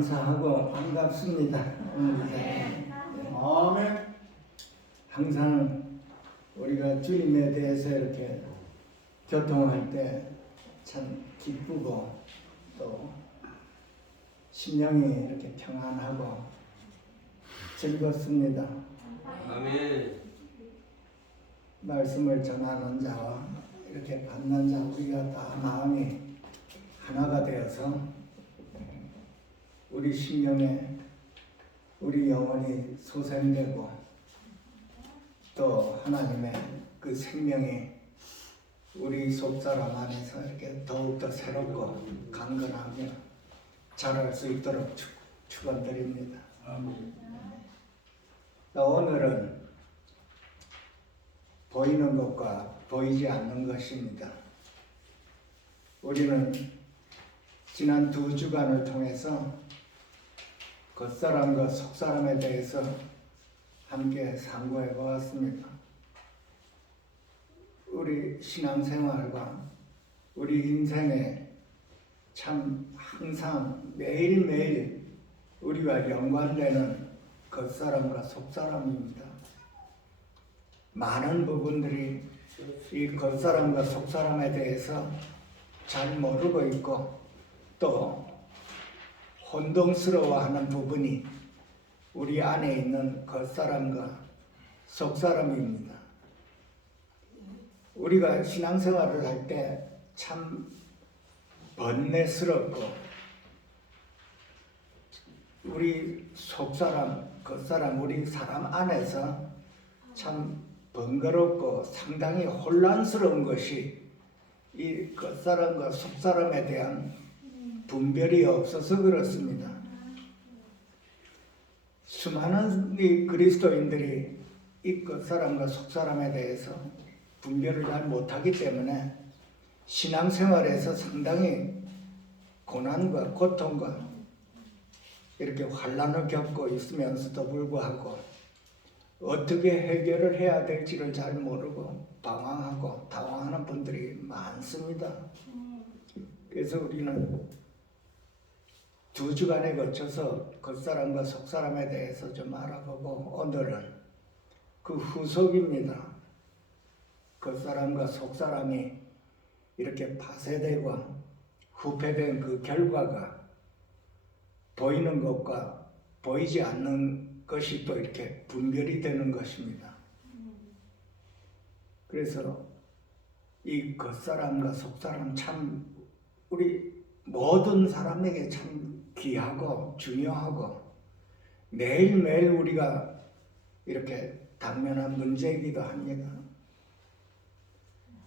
감사하고 반갑습니다. 아멘. 항상 우리가 주님에 대해서 이렇게 교통할 때 참 기쁘고 또 심령이 이렇게 평안하고 즐겁습니다. 아멘. 말씀을 전하는 자와 이렇게 받는 자 우리가 다 마음이 하나가 되어서 우리 심령에 우리 영혼이 소생되고 또 하나님의 그 생명이 우리 속사람 안에서 이렇게 더욱더 새롭고 강건하며 자랄 수 있도록 축원드립니다. 오늘은 보이는 것과 보이지 않는 것입니다. 우리는 지난 2주간을 통해서 겉사람과 속사람에 대해서 함께 상고해 보았습니다. 우리 신앙생활과 우리 인생에 참 항상 매일매일 우리와 연관되는 겉사람과 속사람입니다. 많은 부분들이 이 겉사람과 속사람에 대해서 잘 모르고 있고 또 혼동스러워하는 부분이 우리 안에 있는 겉사람과 속사람입니다. 우리가 신앙생활을 할 때 참 번뇌스럽고 우리 속사람, 겉사람, 우리 사람 안에서 참 번거롭고 상당히 혼란스러운 것이 이 겉사람과 속사람에 대한 분별이 없어서 그렇습니다. 수많은 이 그리스도인들이 이 겉사람과 속사람에 대해서 분별을 잘 못하기 때문에 신앙생활에서 상당히 고난과 고통과 이렇게 환난을 겪고 있으면서도 불구하고 어떻게 해결을 해야 될지를 잘 모르고 방황하고 당황하는 분들이 많습니다. 그래서 우리는 2주간에 거쳐서 겉사람과 속사람에 대해서 좀 알아보고 오늘은 그 후속입니다. 겉사람과 속사람이 이렇게 파쇄되고 후패된 그 결과가 보이는 것과 보이지 않는 것이 또 이렇게 분별이 되는 것입니다. 그래서 이 겉사람과 속사람 참 우리 모든 사람에게 참 귀하고 중요하고 매일매일 우리가 이렇게 당면한 문제이기도 합니다.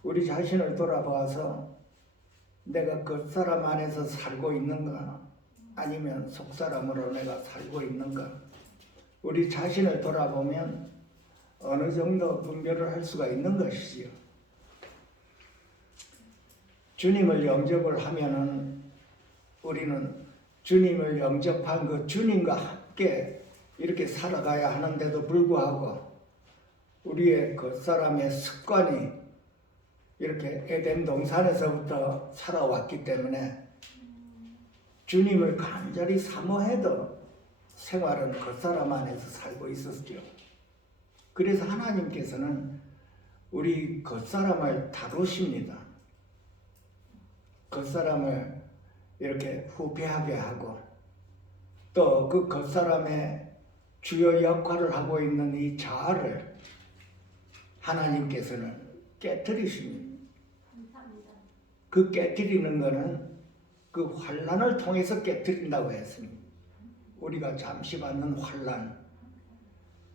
우리 자신을 돌아봐서 내가 겉사람 안에서 살고 있는가 아니면 속사람으로 내가 살고 있는가 우리 자신을 돌아보면 어느 정도 분별을 할 수가 있는 것이지요. 주님을 영접을 하면은 우리는 주님을 영접한 그 주님과 함께 이렇게 살아가야 하는데도 불구하고 우리의 겉사람의 습관이 이렇게 에덴 동산에서부터 살아왔기 때문에 주님을 간절히 사모해도 생활은 겉사람 안에서 살고 있었죠. 그래서 하나님께서는 우리 겉사람을 다루십니다. 겉사람을 이렇게 후패하게 하고 또 그 겉사람의 주요 역할을 하고 있는 이 자아를 하나님께서는 깨뜨리십니다. 그 깨뜨리는 것은 그 환난을 통해서 깨뜨린다고 했습니다. 우리가 잠시 받는 환난,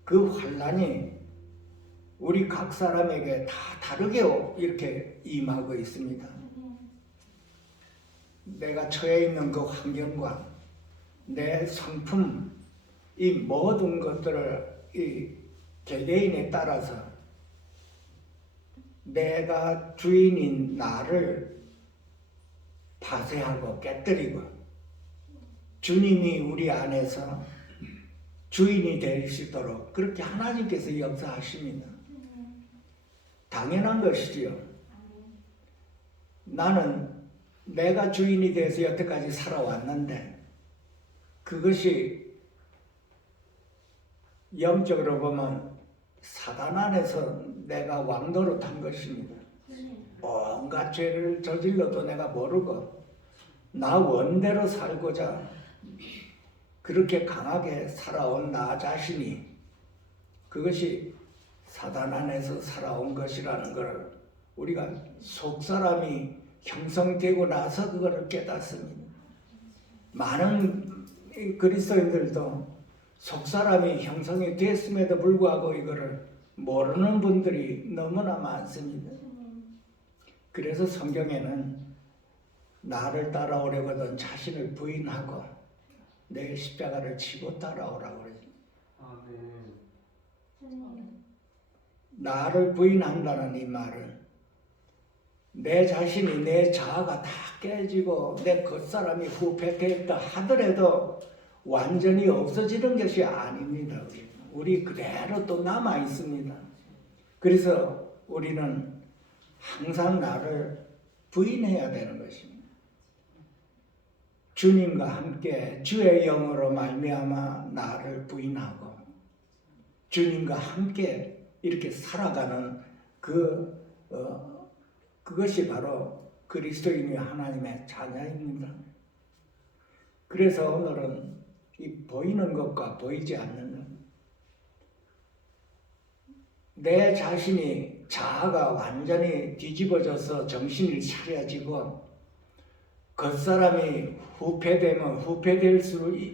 그 환난이 우리 각 사람에게 다 다르게 이렇게 임하고 있습니다. 내가 처해 있는 그 환경과 내 성품, 이 모든 것들을 이 개개인에 따라서 내가 주인인 나를 파쇄하고 깨뜨리고 주님이 우리 안에서 주인이 될 수 있도록 그렇게 하나님께서 역사하십니다. 당연한 것이지요. 나는 내가 주인이 돼서 여태까지 살아왔는데 그것이 영적으로 보면 사단 안에서 내가 왕노릇한 것입니다. 온갖 죄를 저질러도 내가 모르고 나 원대로 살고자 그렇게 강하게 살아온 나 자신이 그것이 사단 안에서 살아온 것이라는 걸 우리가 속사람이 형성되고 나서 그걸 깨닫습니다. 많은 그리스도인들도 속사람이 형성이 됐음에도 불구하고 이거를 모르는 분들이 너무나 많습니다. 그래서 성경에는 나를 따라오려거든 자신을 부인하고 내 십자가를 지고 따라오라고 그러죠. 나를 부인한다는 이 말은 내 자신이 내 자아가 다 깨지고 내 겉사람이 후패했다 하더라도 완전히 없어지는 것이 아닙니다. 우리 그대로 또 남아 있습니다. 그래서 우리는 항상 나를 부인해야 되는 것입니다. 주님과 함께 주의 영으로 말미암아 나를 부인하고 주님과 함께 이렇게 살아가는 그것이 바로 그리스도인이 하나님의 자녀입니다. 그래서 오늘은 이 보이는 것과 보이지 않는 것, 내 자신이 자아가 완전히 뒤집어져서 정신이 차려지고 겉사람이 후패되면 후패될수록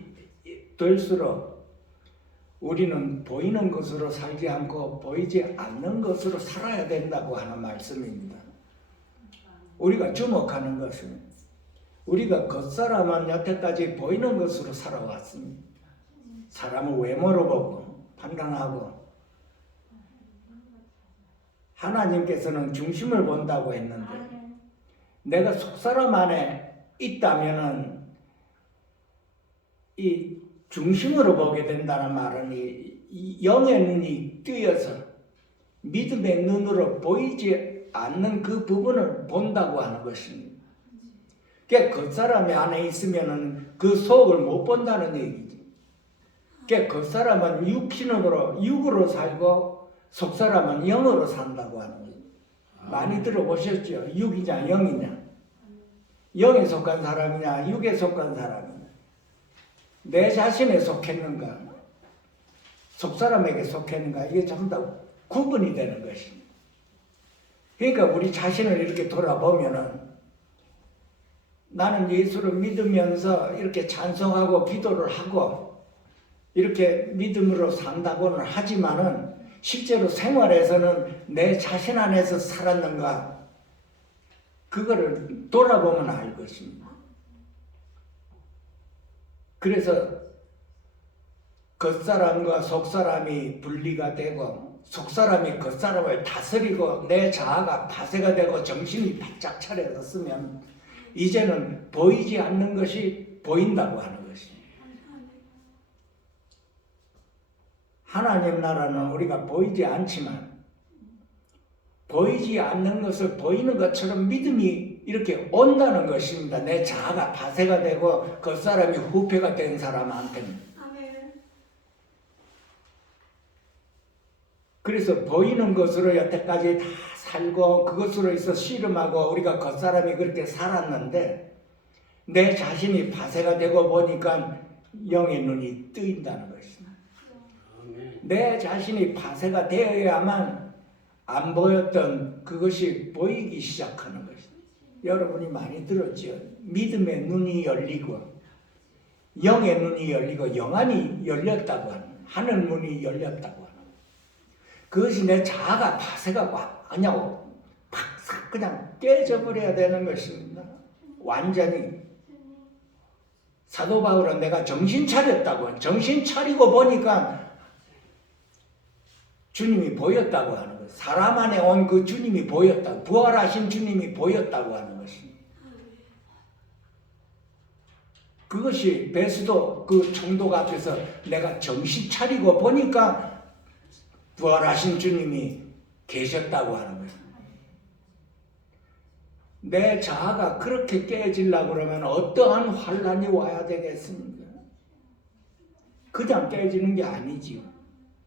우리는 보이는 것으로 살지 않고 보이지 않는 것으로 살아야 된다고 하는 말씀입니다. 우리가 주목하는 것은 우리가 겉사람은 여태까지 보이는 것으로 살아왔습니다. 사람을 외모로 보고 판단하고 하나님께서는 중심을 본다고 했는데 내가 속사람 안에 있다면은 이 중심으로 보게 된다는 말은 이 영의 눈이 뜨여서 믿음의 눈으로 보이지 않는 그 부분을 본다고 하는 것입니다. 그러니까 겉사람이 안에 있으면은 그 속을 못 본다는 얘기죠. 그러니까 겉사람은 육으로 살고 속사람은 영으로 산다고 하는 거예요. 많이 들어보셨죠? 육이냐 영이냐, 영에 속한 사람이냐 육에 속한 사람이냐, 내 자신에 속했는가 속사람에게 속했는가, 이게 전부 다 구분이 되는 것입니다. 그러니까 우리 자신을 이렇게 돌아보면은 나는 예수를 믿으면서 이렇게 찬송하고 기도를 하고 이렇게 믿음으로 산다고는 하지만은 실제로 생활에서는 내 자신 안에서 살았는가, 그거를 돌아보면 알 것입니다. 그래서 겉사람과 속사람이 분리가 되고 속사람이 겉사람을 다스리고 내 자아가 파쇄가 되고 정신이 바짝 차려졌으면 이제는 보이지 않는 것이 보인다고 하는 것입니다. 하나님 나라는 우리가 보이지 않지만 보이지 않는 것을 보이는 것처럼 믿음이 이렇게 온다는 것입니다. 내 자아가 파쇄가 되고 겉사람이 후패가 된 사람한테는. 그래서 보이는 것으로 여태까지 다 살고 그것으로 해서 씨름하고 우리가 겉사람이 그렇게 살았는데 내 자신이 파쇄가 되고 보니까 영의 눈이 뜨인다는 것입니다. 내 자신이 파쇄가 되어야만 안 보였던 그것이 보이기 시작하는 것입니다. 여러분이 많이 들었죠? 믿음의 눈이 열리고 영의 눈이 열리고 영안이 열렸다고 하는, 하늘 문이 열렸다고 하는, 그것이 내 자아가 파쇄가 그냥 팍 그냥 깨져버려야 되는 것입니다. 완전히. 사도 바울은 내가 정신 차렸다고, 정신 차리고 보니까 주님이 보였다고 하는 거예요. 사람 안에 온 그 주님이 보였다고, 부활하신 주님이 보였다고 하는 것입니다. 그것이 베스도 그 총독 앞에서 내가 정신 차리고 보니까 부활하신 주님이 계셨다고 하는 거예요. 내 자아가 그렇게 깨지려고 그러면 어떠한 환란이 와야 되겠습니까? 그냥 깨지는 게 아니지요.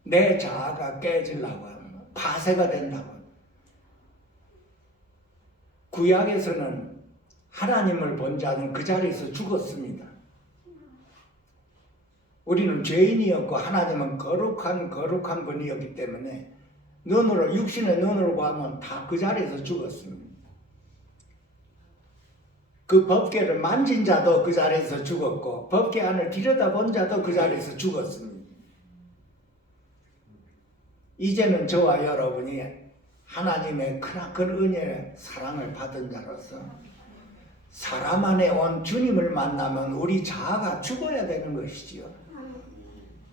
내 자아가 깨지려고 하면 파쇄가 된다고. 구약에서는 하나님을 본 자는 그 자리에서 죽었습니다. 우리는 죄인이었고 하나님은 거룩한 분이었기 때문에 눈으로, 육신의 눈으로 보면 다 그 자리에서 죽었습니다. 그 법궤를 만진 자도 그 자리에서 죽었고 법궤 안을 들여다본 자도 그 자리에서 죽었습니다. 이제는 저와 여러분이 하나님의 크나큰 은혜의 사랑을 받은 자로서 사람 안에 온 주님을 만나면 우리 자아가 죽어야 되는 것이지요.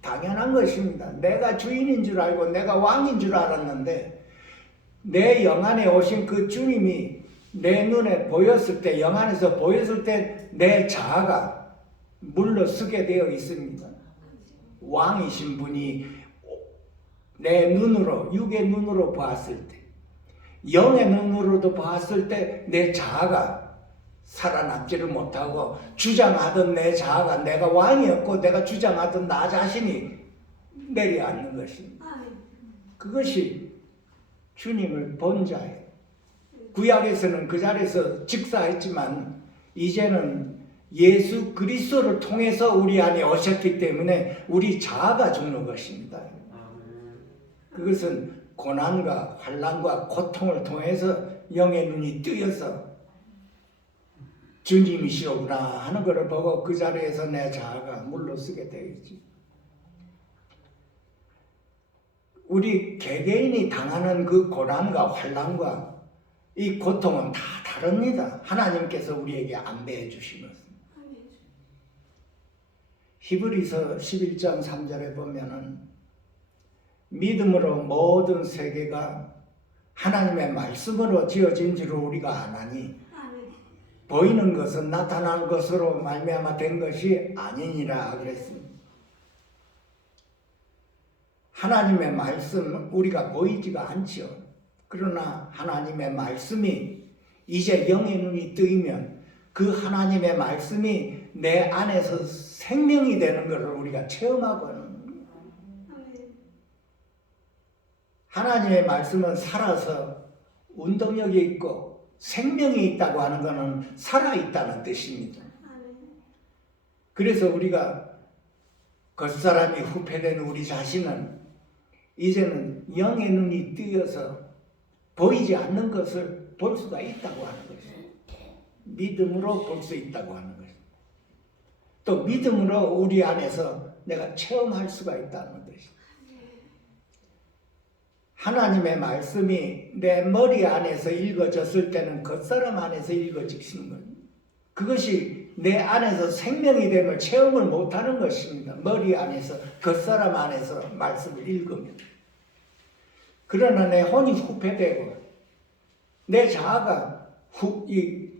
당연한 것입니다. 내가 주인인 줄 알고 내가 왕인 줄 알았는데 내 영 안에 오신 그 주님이 내 눈에 보였을 때, 영 안에서 보였을 때 내 자아가 물러서게 되어 있습니다. 왕이신 분이 내 눈으로, 육의 눈으로 보았을 때, 영의 눈으로도 보았을 때 내 자아가 살아남지를 못하고 주장하던 내 자아가 내가 왕이었고 내가 주장하던 나 자신이 내려앉는 것입니다. 그것이 주님을 본 자예요. 구약에서는 그 자리에서 직사했지만 이제는 예수 그리스도를 통해서 우리 안에 오셨기 때문에 우리 자아가 죽는 것입니다. 그것은 고난과 환난과 고통을 통해서 영의 눈이 뜨여서 주님이시로구나 하는 것을 보고 그 자리에서 내 자아가 물러서게 되겠지. 우리 개개인이 당하는 그 고난과 환난과 이 고통은 다 다릅니다. 하나님께서 우리에게 안배해 주신 것은. 히브리서 11장 3절에 보면은 믿음으로 모든 세계가 하나님의 말씀으로 지어진 줄을 우리가 아나니 보이는 것은 나타난 것으로 말미암아 된 것이 아니니라 그랬습니다. 하나님의 말씀 우리가 보이지가 않죠. 그러나 하나님의 말씀이 이제 영의 눈이 뜨이면 그 하나님의 말씀이 내 안에서 생명이 되는 것을 우리가 체험하고 하는 거예요. 하나님의 말씀은 살아서 운동력이 있고 생명이 있다고 하는 것은 살아있다는 뜻입니다. 그래서 우리가 겉사람이 후패된 우리 자신은 이제는 영의 눈이 뜨여서 보이지 않는 것을 볼 수가 있다고 하는 것입니다. 믿음으로 볼 수 있다고 하는 것입니다. 또 믿음으로 우리 안에서 내가 체험할 수가 있다는 것입니다. 하나님의 말씀이 내 머리 안에서 읽어졌을 때는 겉사람 안에서 읽어지시는 겁니다. 그것이 내 안에서 생명이 됨을 체험을 못하는 것입니다. 머리 안에서, 겉사람 안에서 말씀을 읽으면. 그러나 내 혼이 후패되고 내 자아가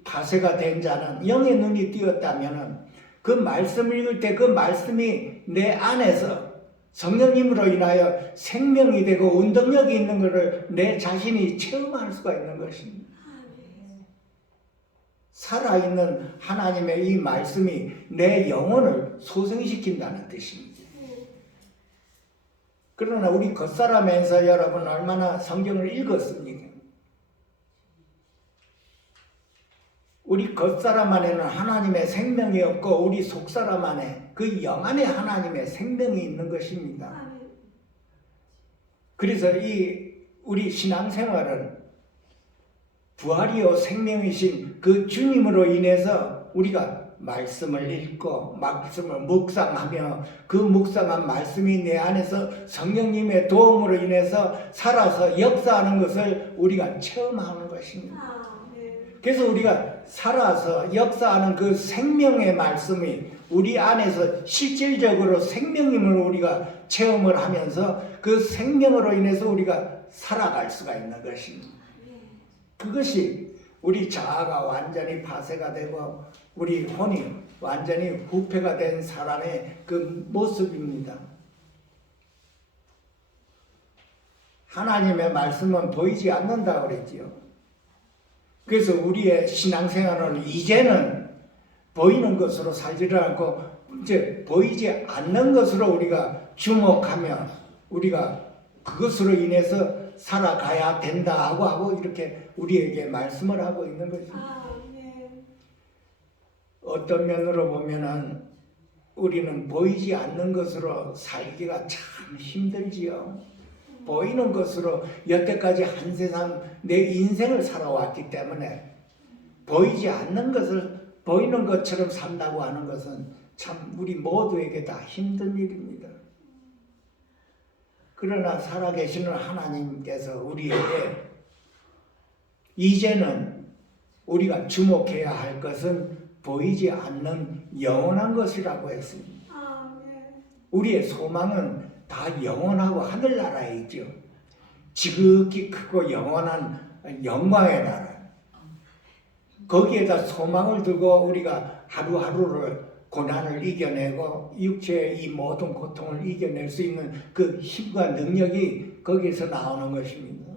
파쇄가 된 자는 영의 눈이 띄었다면 그 말씀을 읽을 때 그 말씀이 내 안에서 성령님으로 인하여 생명이 되고 운동력이 있는 것을 내 자신이 체험할 수가 있는 것입니다. 살아있는 하나님의 이 말씀이 내 영혼을 소생시킨다는 뜻입니다. 그러나 우리 겉사람에서 여러분 얼마나 성경을 읽었습니까? 우리 겉사람 안에는 하나님의 생명이 없고 우리 속사람 안에 그 영 안에 하나님의 생명이 있는 것입니다. 그래서 우리 신앙생활은 부활이요 생명이신 그 주님으로 인해서 우리가 말씀을 읽고 말씀을 묵상하며 그 묵상한 말씀이 내 안에서 성령님의 도움으로 인해서 살아서 역사하는 것을 우리가 체험하는 것입니다. 그래서 우리가 살아서 역사하는 그 생명의 말씀이 우리 안에서 실질적으로 생명임을 우리가 체험을 하면서 그 생명으로 인해서 우리가 살아갈 수가 있는 것입니다. 그것이 우리 자아가 완전히 파쇄가 되고 우리 혼이 완전히 부패가 된 사람의 그 모습입니다. 하나님의 말씀은 보이지 않는다고 그랬지요. 그래서 우리의 신앙생활은 이제는 보이는 것으로 살지를 않고 이제 보이지 않는 것으로 우리가 주목하며 우리가 그것으로 인해서 살아가야 된다 하고 이렇게 우리에게 말씀을 하고 있는 것입니다. 어떤 면으로 보면은 우리는 보이지 않는 것으로 살기가 참 힘들지요. 보이는 것으로 여태까지 한 세상 내 인생을 살아왔기 때문에 보이지 않는 것을 보이는 것처럼 산다고 하는 것은 참 우리 모두에게 다 힘든 일입니다. 그러나 살아계시는 하나님께서 우리에게 이제는 우리가 주목해야 할 것은 보이지 않는 영원한 것이라고 했습니다. 우리의 소망은 다 영원하고 하늘나라에 있죠. 지극히 크고 영원한 영광의 나라. 거기에다 소망을 두고 우리가 하루하루를 고난을 이겨내고 육체의 이 모든 고통을 이겨낼 수 있는 그 힘과 능력이 거기에서 나오는 것입니다.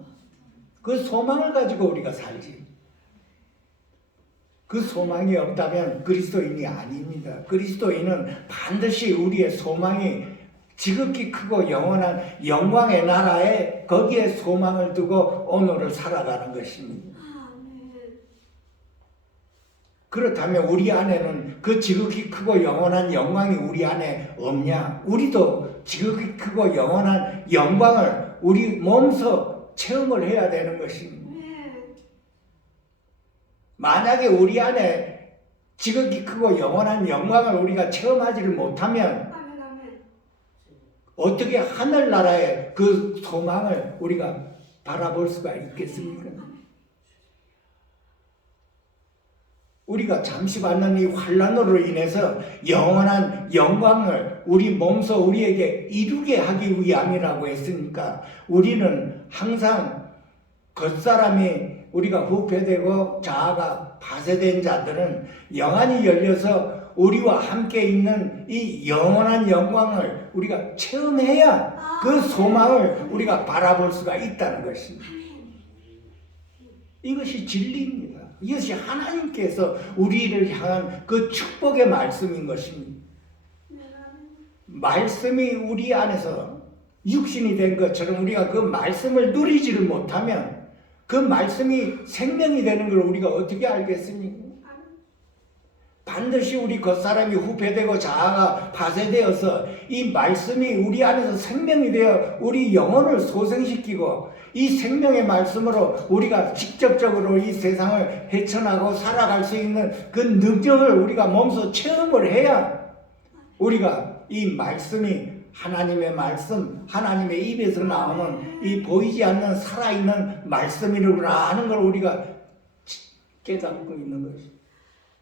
그 소망을 가지고 우리가 살지. 그 소망이 없다면 그리스도인이 아닙니다. 그리스도인은 반드시 우리의 소망이 지극히 크고 영원한 영광의 나라에 거기에 소망을 두고 오늘을 살아가는 것입니다. 그렇다면 우리 안에는 그 지극히 크고 영원한 영광이 우리 안에 없냐? 우리도 지극히 크고 영원한 영광을 우리 몸소 체험을 해야 되는 것입니다. 만약에 우리 안에 지극히 크고 영원한 영광을 우리가 체험하지를 못하면 어떻게 하늘나라의 그 소망을 우리가 바라볼 수가 있겠습니까? 우리가 잠시 받는 이 환난으로 인해서 영원한 영광을 우리 몸소 우리에게 이루게 하기 위함이라고 했으니까 우리는 항상 겉사람이 우리가 후패되고 자아가 파쇄된 자들은 영안이 열려서 우리와 함께 있는 이 영원한 영광을 우리가 체험해야 그 소망을 우리가 바라볼 수가 있다는 것입니다. 이것이 진리입니다. 이것이 하나님께서 우리를 향한 그 축복의 말씀인 것입니다. 말씀이 우리 안에서 육신이 된 것처럼 우리가 그 말씀을 누리지를 못하면 그 말씀이 생명이 되는 걸 우리가 어떻게 알겠습니까? 반드시 우리 겉사람이 후패되고 자아가 파쇄되어서 이 말씀이 우리 안에서 생명이 되어 우리 영혼을 소생시키고 이 생명의 말씀으로 우리가 직접적으로 이 세상을 헤쳐나가고 살아갈 수 있는 그 능력을 우리가 몸소 체험을 해야 우리가 이 말씀이 하나님의 말씀, 하나님의 입에서 나오는 이 보이지 않는 살아있는 말씀이구나 하는 걸 우리가 깨닫고 있는 것입니다.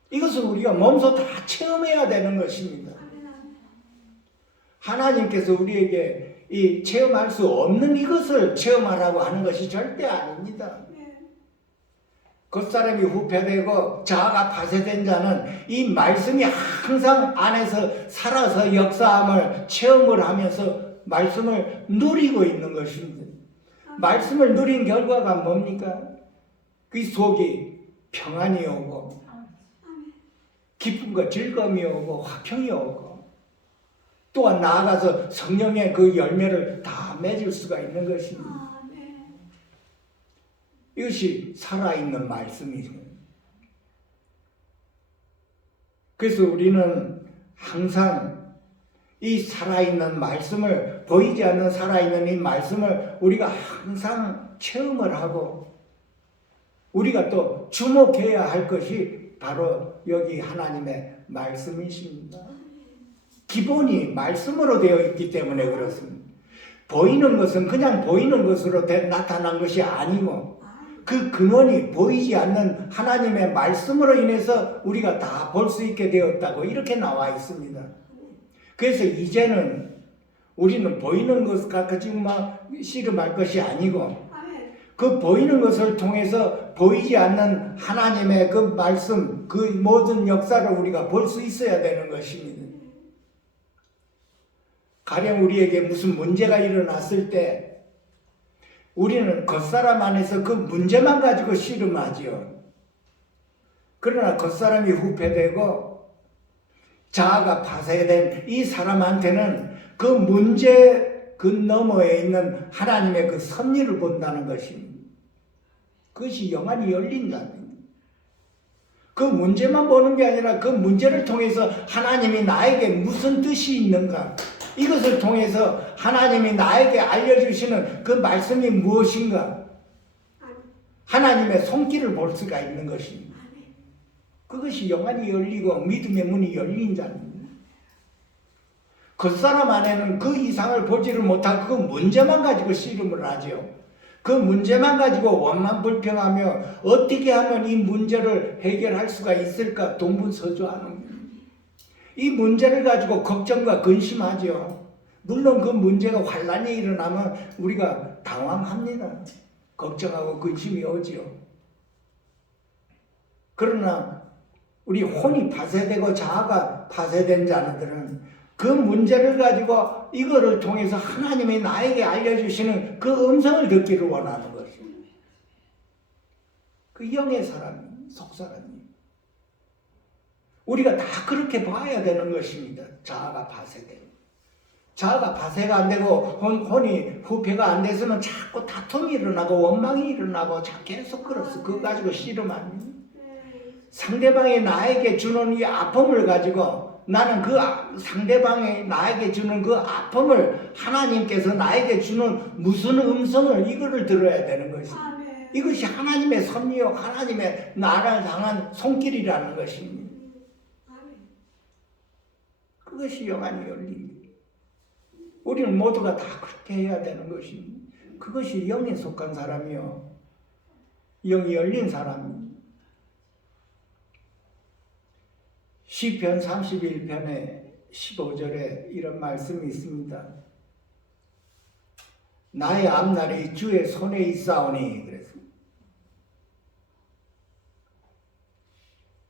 이것을 우리가 몸소 다 체험해야 되는 것입니다. 하나님께서 우리에게 이 체험할 수 없는 이것을 체험하라고 하는 것이 절대 아닙니다. 겉사람이 후패되고 자아가 파쇄된 자는 이 말씀이 항상 안에서 살아서 역사함을 체험을 하면서 말씀을 누리고 있는 것입니다. 말씀을 누린 결과가 뭡니까? 그 속이 평안이 오고 기쁨과 즐거움이 오고 화평이 오고 또한 나아가서 성령의 그 열매를 다 맺을 수가 있는 것입니다. 이것이 살아있는 말씀이죠. 그래서 우리는 항상 이 살아있는 말씀을, 보이지 않는 살아있는 이 말씀을 우리가 항상 체험을 하고 우리가 또 주목해야 할 것이 바로 여기 하나님의 말씀이십니다. 기본이 말씀으로 되어 있기 때문에 그렇습니다. 보이는 것은 그냥 보이는 것으로 나타난 것이 아니고 그 근원이 보이지 않는 하나님의 말씀으로 인해서 우리가 다 볼 수 있게 되었다고 이렇게 나와 있습니다. 그래서 이제는 우리는 보이는 것 가지고 막 씨름할 것이 아니고 그 보이는 것을 통해서 보이지 않는 하나님의 그 말씀, 그 모든 역사를 우리가 볼 수 있어야 되는 것입니다. 가령 우리에게 무슨 문제가 일어났을 때 우리는 겉사람 안에서 그 문제만 가지고 씨름하지요. 그러나 겉사람이 후패되고 자아가 파쇄된 이 사람한테는 그 문제 그 너머에 있는 하나님의 그 섭리를 본다는 것입니다. 그것이 영안이 열린다는. 그 문제만 보는 게 아니라 그 문제를 통해서 하나님이 나에게 무슨 뜻이 있는가, 이것을 통해서 하나님이 나에게 알려주시는 그 말씀이 무엇인가, 하나님의 손길을 볼 수가 있는 것입니다. 그것이 영안이 열리고 믿음의 문이 열린 자입니다. 그 사람 안에는 그 이상을 보지를 못하고 그 문제만 가지고 씨름을 하죠. 그 문제만 가지고 원망불평하며 어떻게 하면 이 문제를 해결할 수가 있을까 동분서주하는 거예요. 이 문제를 가지고 걱정과 근심하죠. 물론 그 문제가 환란이 일어나면 우리가 당황합니다. 걱정하고 근심이 오지요. 그러나 우리 혼이 파쇄되고 자아가 파쇄된 자들은 그 문제를 가지고 이거를 통해서 하나님이 나에게 알려주시는 그 음성을 듣기를 원하는 것입니다. 그 영의 사람, 속사람이. 우리가 다 그렇게 봐야 되는 것입니다. 자아가 파쇄되고. 자아가 파쇄가 안 되고 혼이 후패가 안 돼서는 자꾸 다툼이 일어나고 원망이 일어나고 계속 그렇소. 그거 가지고 씨름합니다. 상대방이 나에게 주는 이 아픔을 가지고 나는 그 상대방이 나에게 주는 그 아픔을 하나님께서 나에게 주는 무슨 음성을 이거를 들어야 되는 것입니다. 이것이 하나님의 섭리요 하나님의 나를 향한 손길이라는 것입니다. 그것이 영안이 열립니다. 우리는 모두가 다 그렇게 해야 되는 것입니다. 그것이 영에 속한 사람이요 영이 열린 사람입니다. 시편 31편에 15절에 이런 말씀이 있습니다. 나의 앞날이 주의 손에 있사오니, 그랬습니다.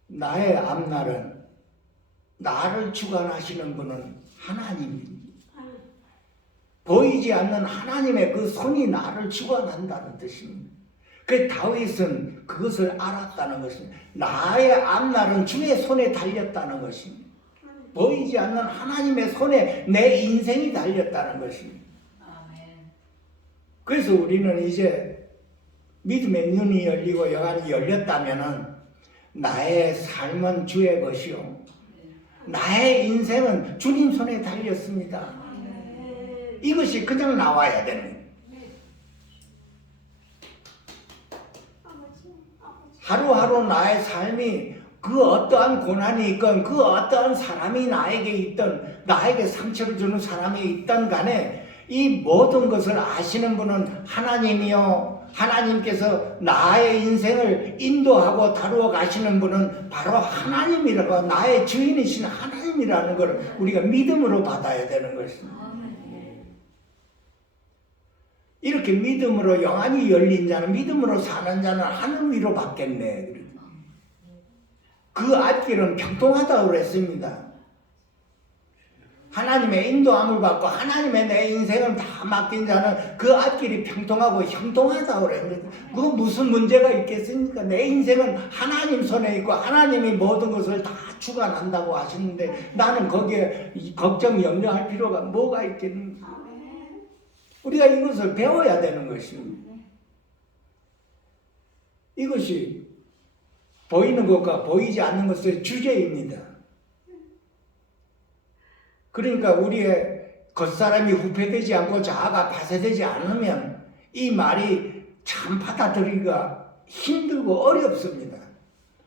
나의 앞날은 나를 주관하시는 분은 하나님입니다. 보이지 않는 하나님의 그 손이 나를 주관한다는 뜻입니다. 그 다윗은 그것을 알았다는 것입니다. 나의 앞날은 주의 손에 달렸다는 것입니다. 보이지 않는 하나님의 손에 내 인생이 달렸다는 것입니다. 그래서 우리는 이제 믿음의 눈이 열리고 영안이 열렸다면은 나의 삶은 주의 것이요 나의 인생은 주님 손에 달렸습니다. 이것이 그냥 나와야 되는 거예요. 하루하루 나의 삶이 그 어떠한 고난이 있건 그 어떠한 사람이 나에게 있던 나에게 상처를 주는 사람이 있던 간에 이 모든 것을 아시는 분은 하나님이요 하나님께서 나의 인생을 인도하고 다루어 가시는 분은 바로 하나님이라고 나의 주인이신 하나님이라는 것을 우리가 믿음으로 받아야 되는 것입니다. 이렇게 믿음으로 영안이 열린 자는 믿음으로 사는 자는 하늘 위로 받겠네. 그 앞길은 평통하다고 그랬습니다. 하나님의 인도함을 받고 하나님의 내 인생을 다 맡긴 자는 그 앞길이 평통하고 형통하다고 그랬는데 그거 무슨 문제가 있겠습니까? 내 인생은 하나님 손에 있고 하나님이 모든 것을 다 주관한다고 하시는데 나는 거기에 걱정 염려할 필요가 뭐가 있겠는가? 우리가 이것을 배워야 되는 것입니다. 이것이 보이는 것과 보이지 않는 것의 주제입니다. 그러니까 우리의 겉사람이 후패되지 않고 자아가 파쇄되지 않으면 이 말이 참 받아들이기가 힘들고 어렵습니다.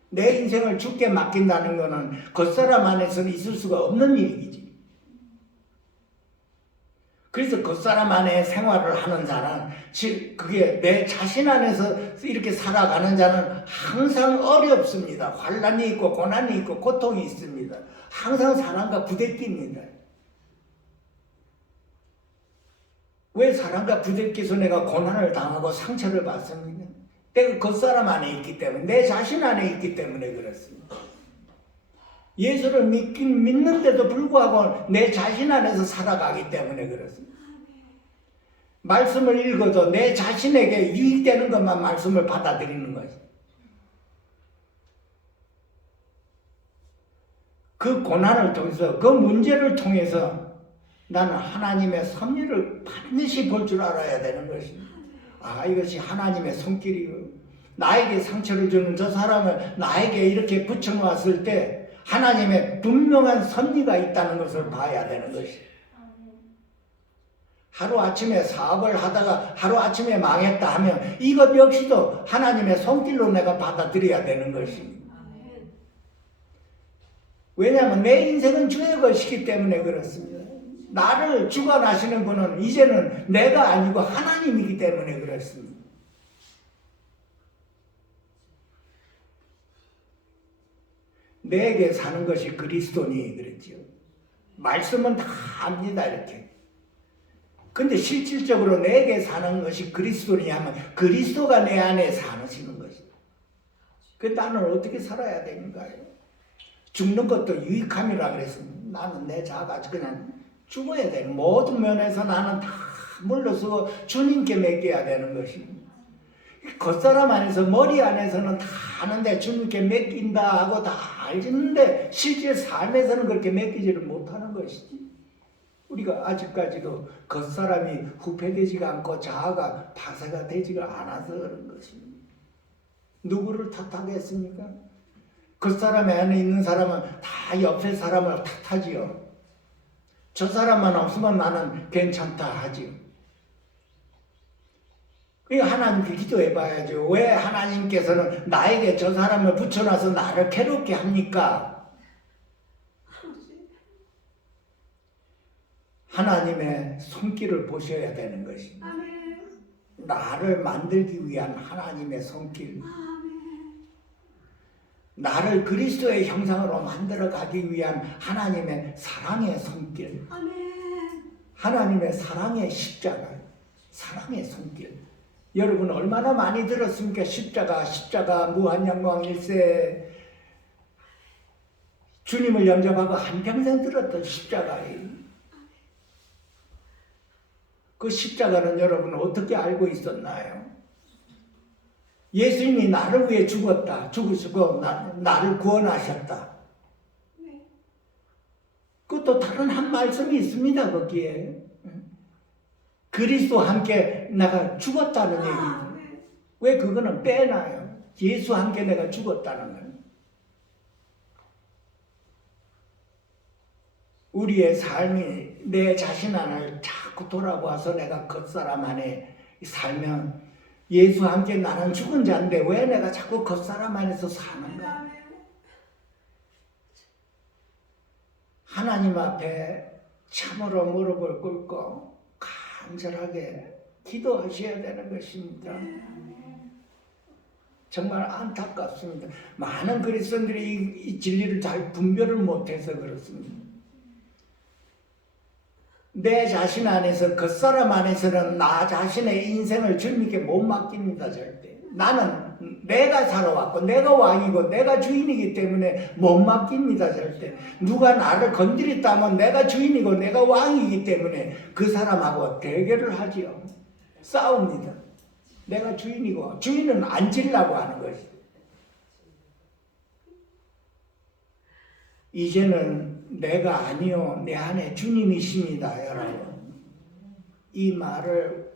내 인생을 주께 맡긴다는 것은 겉사람 안에서는 있을 수가 없는 일이지. 그래서 겉사람 안에 생활을 하는 자는 그게 내 자신 안에서 이렇게 살아가는 자는 항상 어렵습니다. 환난이 있고 고난이 있고 고통이 있습니다. 항상 사람과 부대낍니다. 왜 사람과 부대껴서 내가 고난을 당하고 상처를 받습니까? 내가 겉사람 안에 있기 때문에 내 자신 안에 있기 때문에 그렇습니다. 예수를 믿는데도 불구하고 내 자신 안에서 살아가기 때문에 그렇습니다. 말씀을 읽어도 내 자신에게 유익되는 것만 말씀을 받아들이는 것입니다. 그 고난을 통해서 그 문제를 통해서 나는 하나님의 섭리를 반드시 볼 줄 알아야 되는 것입니다. 이것이 하나님의 손길이요. 나에게 상처를 주는 저 사람을 나에게 이렇게 붙여놓았을 때 하나님의 분명한 섭리가 있다는 것을 봐야 되는 것이에요. 하루아침에 사업을 하다가 하루아침에 망했다 하면 이것 역시도 하나님의 손길로 내가 받아들여야 되는 것입니다. 왜냐하면 내 인생은 주의 것이기 때문에 그렇습니다. 나를 주관하시는 분은 이제는 내가 아니고 하나님이기 때문에 그렇습니다. 내게 사는 것이 그리스도니 그랬죠. 말씀은 다 압니다 이렇게. 근데 실질적으로 내게 사는 것이 그리스도니 하면 그리스도가 내 안에 사시는 것이다. 그 나는 어떻게 살아야 되는가요? 죽는 것도 유익함이라 그랬습니다. 나는 내 자아가 그냥 죽어야 되는 모든 면에서 나는 다 물러서고 주님께 맡겨야 되는 것입니다. 겉사람 안에서 머리 안에서는 다 아는데 주님께 맡긴다 하고 다 알겠는데 실제 삶에서는 그렇게 맡기지를 못하는 것이지. 우리가 아직까지도 겉사람이 후패되지가 않고 자아가 파쇄가 되지가 않아서 그런 것입니다. 누구를 탓하겠습니까? 겉사람 안에 있는 사람은 다 옆에 사람을 탓하지요. 저 사람만 없으면 나는 괜찮다 하지요. 하나님께 기도해 봐야죠. 왜 하나님께서는 나에게 저 사람을 붙여놔서 나를 괴롭게 합니까? 하나님의 손길을 보셔야 되는 것입니다. 나를 만들기 위한 하나님의 손길. 나를 그리스도의 형상으로 만들어가기 위한 하나님의 사랑의 손길. 하나님의 사랑의 십자가. 사랑의 손길. 여러분 얼마나 많이 들었습니까? 십자가 무한영광 일세. 주님을 영접하고 한평생 들었던 십자가예요. 그 십자가는 여러분 어떻게 알고 있었나요? 예수님이 나를 위해 죽었다. 죽으시고 나를 구원하셨다. 그것도 다른 한 말씀이 있습니다. 거기에. 그리스도와 함께 내가 죽었다는 얘기죠. 왜 그거는 빼놔요? 예수와 함께 내가 죽었다는 거예요. 우리의 삶이 내 자신 안을 자꾸 돌아보아서 내가 겉사람 안에 살면 예수와 함께 나는 죽은 자인데 왜 내가 자꾸 겉사람 안에서 사는가? 하나님 앞에 참으로 무릎을 꿇고 간절하게 기도하셔야 되는 것입니다. 정말 안타깝습니다. 많은 그리스도인들이 이 진리를 잘 분별을 못해서 그렇습니다. 내 자신 안에서 겉사람 안에서는 나 자신의 인생을 주님께 못 맡깁니다. 절대. 나는 내가 살아왔고 내가 왕이고 내가 주인이기 때문에 못 맡깁니다. 절대. 누가 나를 건드렸다면 내가 주인이고 내가 왕이기 때문에 그 사람하고 대결을 하지요. 싸웁니다. 내가 주인이고 주인은 앉으려고 하는 것이죠. 이제는 내가 아니요 내 안에 주님이십니다. 여러분 이 말을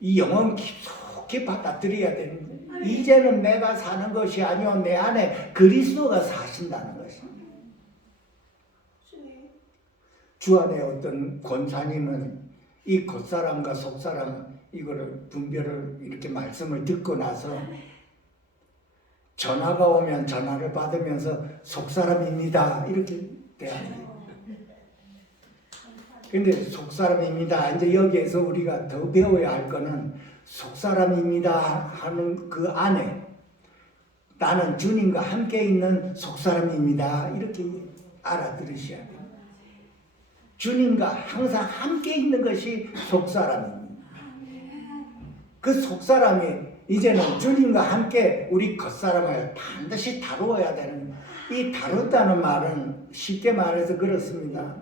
이 영혼 깊숙이 받아들여야 됩니다. 이제는 내가 사는 것이 아니요 내 안에 그리스도가 사신다는 것입니다. 주 안에 어떤 권사님은 이 겉사람과 속사람 이거를 분별을 이렇게 말씀을 듣고 나서 전화가 오면 전화를 받으면서 속사람입니다 이렇게 대합니다. 근데 속사람입니다. 이제 여기에서 우리가 더 배워야 할 거는 속사람입니다 하는 그 안에 나는 주님과 함께 있는 속사람입니다 이렇게 알아들으셔야 돼요. 주님과 항상 함께 있는 것이 속사람입니다. 그 속사람이 이제는 주님과 함께 우리 겉사람을 반드시 다루어야 되는, 이 다뤘다는 말은 쉽게 말해서 그렇습니다.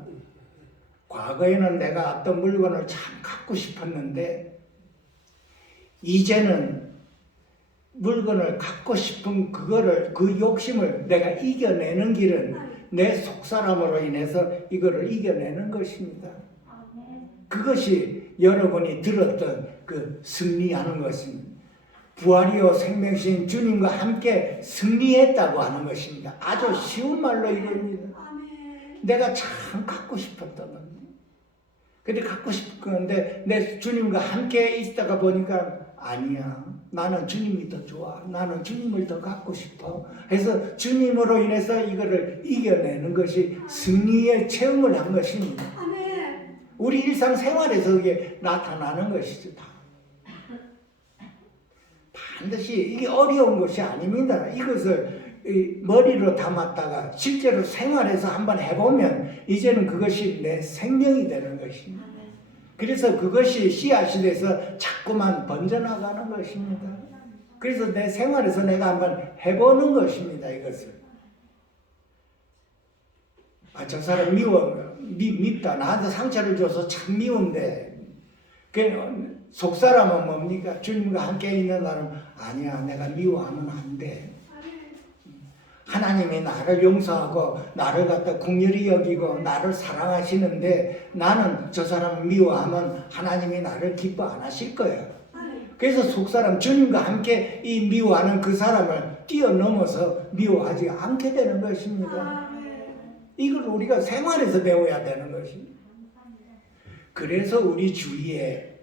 과거에는 내가 어떤 물건을 참 갖고 싶었는데 이제는 물건을 갖고 싶은 그거를, 그 욕심을 내가 이겨내는 길은 내 속사람으로 인해서 이거를 이겨내는 것입니다. 그것이 여러분이 들었던 그 승리하는 것입니다. 부활이요 생명신 주님과 함께 승리했다고 하는 것입니다. 아주 쉬운 말로 이겁니다. 내가 참 갖고 싶었던 겁니다. 근데 갖고 싶었는데 내 주님과 함께 있다가 보니까 아니야. 나는 주님이 더 좋아. 나는 주님을 더 갖고 싶어. 그래서 주님으로 인해서 이거를 이겨내는 것이 승리의 체험을 한 것입니다. 우리 일상생활에서 그게 나타나는 것이죠. 다. 반드시 이게 어려운 것이 아닙니다. 이것을 머리로 담았다가 실제로 생활에서 한번 해보면 이제는 그것이 내 생명이 되는 것입니다. 그래서 그것이 씨앗이 돼서 자꾸만 번져나가는 것입니다. 그래서 내 생활에서 내가 한번 해보는 것입니다. 이것을. 아, 저 사람 밉다. 나한테 상처를 줘서 참 미운데. 속 사람은 뭡니까? 주님과 함께 있는 사람은 아니야. 내가 미워하면 안 돼. 하나님이 나를 용서하고 나를 갖다 긍휼히 여기고 나를 사랑하시는데 나는 저 사람을 미워하면 하나님이 나를 기뻐 안 하실 거예요. 그래서 속사람 주님과 함께 이 미워하는 그 사람을 뛰어넘어서 미워하지 않게 되는 것입니다. 이걸 우리가 생활에서 배워야 되는 것입니다. 그래서 우리 주위에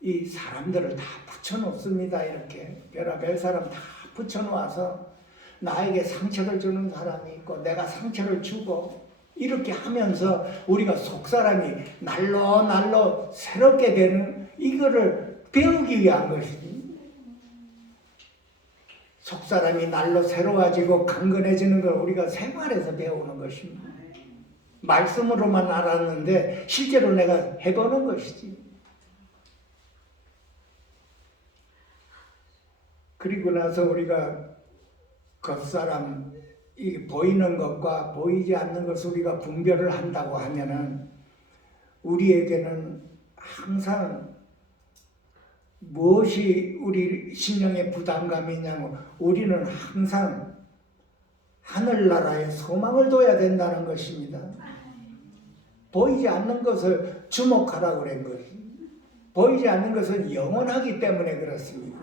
이 사람들을 다 붙여놓습니다. 이렇게 별의별 사람 다 붙여놓아서 나에게 상처를 주는 사람이 있고 내가 상처를 주고 이렇게 하면서 우리가 속사람이 날로 새롭게 되는 이거를 배우기 위한 것입니다. 속사람이 날로 새로워지고 강건해지는 걸 우리가 생활에서 배우는 것입니다. 말씀으로만 알았는데 실제로 내가 해보는 것이지. 그리고 나서 우리가 겉사람, 이 보이는 것과 보이지 않는 것을 우리가 분별을 한다고 하면은 우리에게는 항상 무엇이 우리 심령의 부담감이냐고 우리는 항상 하늘나라에 소망을 둬야 된다는 것입니다. 보이지 않는 것을 주목하라고 그런 것입니다. 보이지 않는 것은 영원하기 때문에 그렇습니다.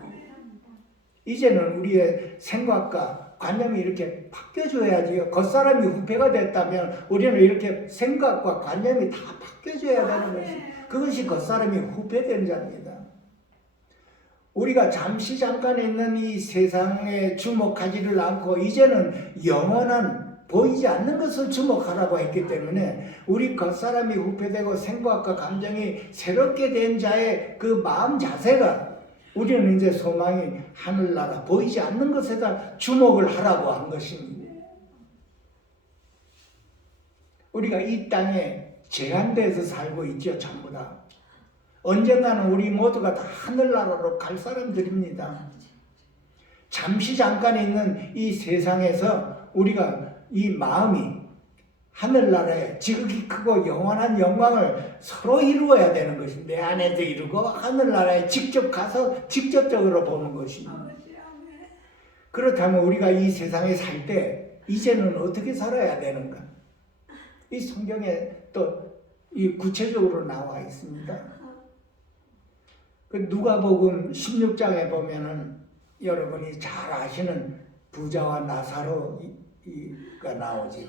이제는 우리의 생각과 관념이 이렇게 바뀌어줘야지요. 겉사람이 후패가 됐다면 우리는 이렇게 생각과 관념이 다 바뀌어줘야 되는 것입니다. 그것이 겉사람이 후패된 자입니다. 우리가 잠시 잠깐 있는 이 세상에 주목하지를 않고 이제는 영원한 보이지 않는 것을 주목하라고 했기 때문에 우리 겉사람이 후패되고 생각과 감정이 새롭게 된 자의 그 마음 자세가 우리는 이제 소망이 하늘나라 보이지 않는 것에다 주목을 하라고 한 것입니다. 우리가 이 땅에 제한돼서 살고 있죠. 전부 다. 언젠가는 우리 모두가 다 하늘나라로 갈 사람들입니다. 잠시 잠깐 있는 이 세상에서 우리가 이 마음이 하늘나라에 지극히 크고 영원한 영광을 서로 이루어야 되는 것입니다. 내 안에도 이루고 하늘나라에 직접 가서 직접적으로 보는 것입니다. 그렇다면 우리가 이 세상에 살 때 이제는 어떻게 살아야 되는가? 이 성경에 또 이 구체적으로 나와 있습니다. 그 누가복음 16장에 보면은 여러분이 잘 아시는 부자와 나사로가 나오죠.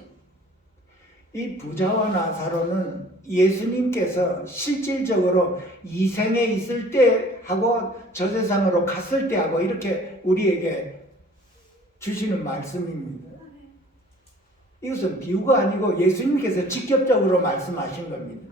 이 부자와 나사로는 예수님께서 실질적으로 이 생에 있을 때 하고 저 세상으로 갔을 때 하고 이렇게 우리에게 주시는 말씀입니다. 이것은 비유가 아니고 예수님께서 직접적으로 말씀하신 겁니다.